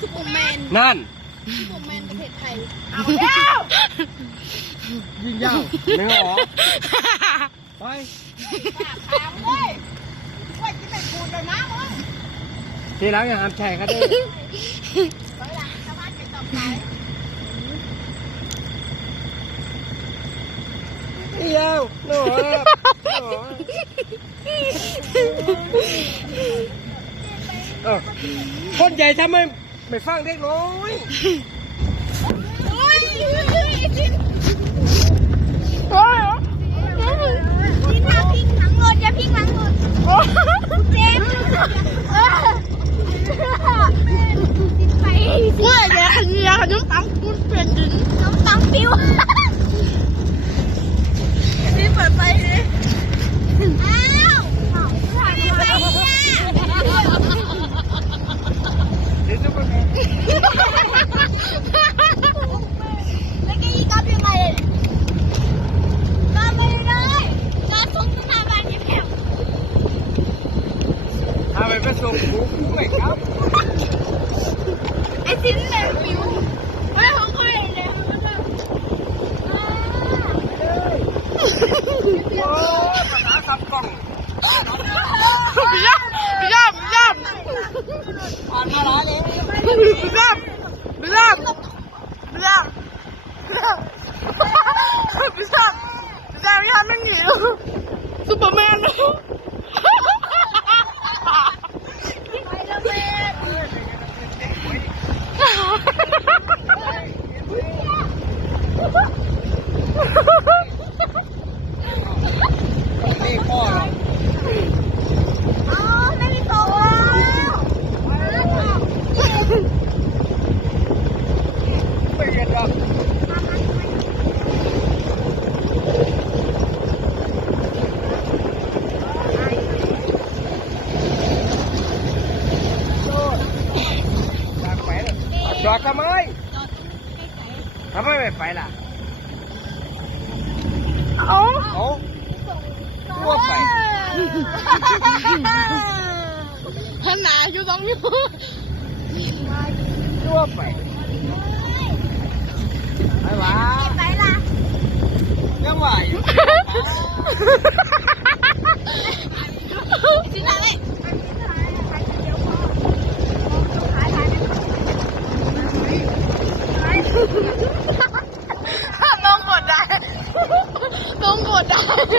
ซูเปอร์แมนนั่นซูเปอร์แมนประเทศไทยเอาแล้วยิงยาวไม่หรอไปถามเลยว่าจะไปพูดเลยนะมึงทีหลังอย่าห้ามแช่กันเด้ไปหลังชาวบ้านจะต้องไปเดียวหนูเออคนใหญ่ทำไม ไม่ฟังเด็กน้อยโอ้ยจินโอ้ยจินอย่าพิงหลังรถอย่าพิงหลังรถโอ้ยเจ็บเออไปเว้ยเดี๋ยวขยี้ขยุ่มปังคุณเป็นดิน น้ำตังปิว นี่เปิดไฟดิ อ้าวไม่ไปเนี่ย เดี๋ยวจะไป แล้วแกยี่กับยังไงก็ไม่ได้ก็ ส่งสถาบันยังแข็งพาไปไปส่งหมูคู่ไปครับไอ้สินเลยปิวไม่ของใครเลยโอ้ภาษาขับกล้องพี่ย่ำพี่ย่ำพี่ย่ ผ่านมาหลายเองำพี่ย่ำพี่ย่ำพี่ย่ำพี่ย่ำพี่ย่ำพี่ย่ำไม่หนีซูเปอร์แมน ไปแล้วแม่ นี่พ่อเรา อ๋อไม่มีตัวแล้ว ไม่เห็นหรอกอยากไปเลย จอดทำไมทำไมไม่ไปล่ะเอ้าเอาทั่วไปขนาดอยู่ตรงนี้ทั่วไปไปวะไปละยังไหวอยู่ สินอะไร น้องกดได้ น้องกดได้ ไปเว้ยเตะแหวงหลบมั้ยเดี๋ยวเดี๋ยว กู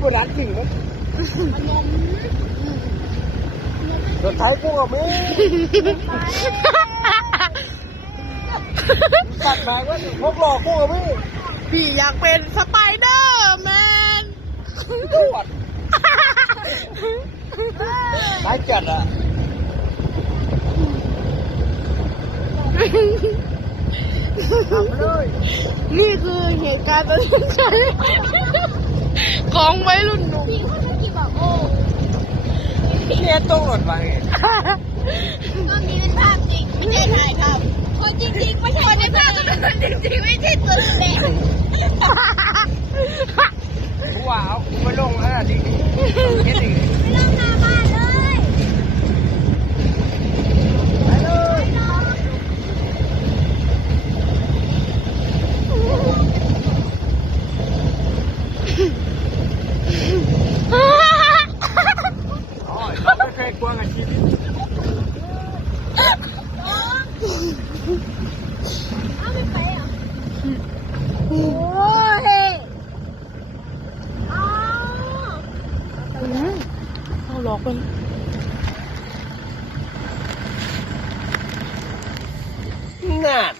ไปรัดจริงมั้ยรถไถกูกับมึงตัดแบกไว้พกหลอกกูกับมึงพี่อยากเป็นสไปเดอร์แมนตรวจไายจัดอะทำเลย นี่คือเหตุการณ์ตัดสินใจของวัยรุ่นหนุ่มพี่เขาจะกี่บอกโอ้เนี่ยต้องรถไปก็มีเป็นภาพจริงไม่ใช่ถ่ายทำคนจริงๆไม่ใช่คนในภาพเป็นจริงๆไม่ใช่ตัวแสดงกูว่าเอากูไปลงอะดีดีเฮ็ดดีไม่ต้องหน้าบ้านเลย ไปเลย อ๋อเราไม่เคยกลัวกับชีวิต เอาไม่ไปอะโอ้ยอ๋อ เอาหลอกเป็นนั่น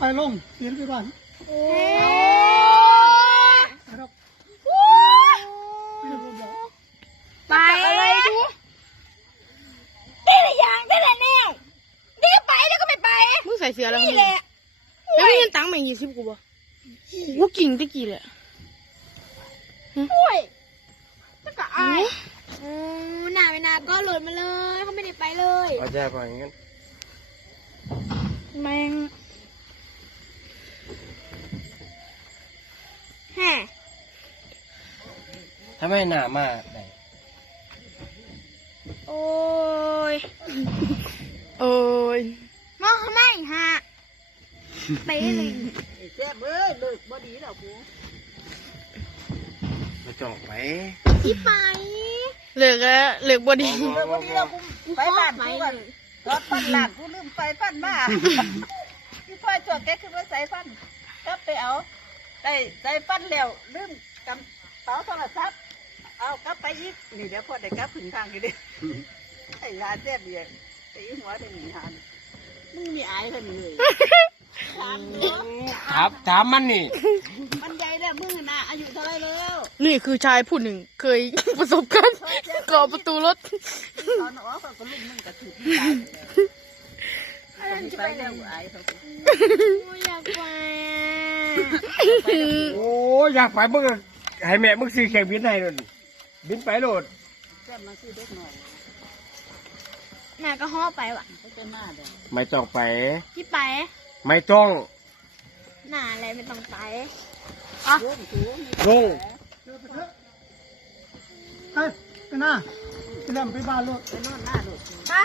ไปลงเสียนไปบ้านโอ้นะครับไปอะไรดูนี่แหละอย่างนี่แหละแนวนี่ก็ไปแล้วก็ไม่ไปมึงใส่เสื้อแล้วนี่แหละไม่มีเงินตังค์แบ่งยี่สิบกูบ่ กูกิ่งตะกี้แหละอุ้ยตะกะอายโอ้หนาไปนาก็หล่นมาเลยเขาไม่ได้ไปเลยเอาแย่ไปงั้นแมงแฮะทำไมหนามากไหนโอ้ย โอ้ยมองทำไมฮะ ไปเลยแซ่บเอ้ยเลิกบ่ดีแล้วกูมาจอกไปที่ไปเหลือกแล้วเหลือกบดีเลิกบ่ดีแล้วกูไปบ้านกูก่อนรถฟันหลานกูลืมไปฟันมาพี่พ่อจวกแกคือว่าใส่ฟันกลับไปเอาได้ใส่ฟันแล้วลืมกำเป๋าโทรศัพท์เอากลับไปอีกนี่เดี๋ยวพ่อได้กลับถึงทางอยู่ดิไอ้ลาแซ่บเดียวไอ้หัวได้หนีหันมึงมีอายกันเลย ถามดูถามถามมันนี่ มันใหญ่แล้วมึงน่ะอายุเท่าไรแล้วนี่คือชายผู้หนึ่งเคย ประสบการณ์ก่อประตูรถตอนออกเขาก็ลุกมึงกระถือที่ตายแล้วไปแล้วอายเขาโอ้ยอยากไปโอ้ยอยากไปมึงอะให้แม่มึงซื้อแข่งบินให้นู่นบินไปโหลดแซ่บมาซื้อเด็กหน่อยหน่าก็ห่อไปว่ะเขาจะมาเด้อไม่ต้องไปที่ไป ไม่ต้องหน่าอะไรไม่ต้องไปลุงสูงลงไปไปหน้าไปเล่นไปบ้านลูกไปนอนหน้าลูกปะ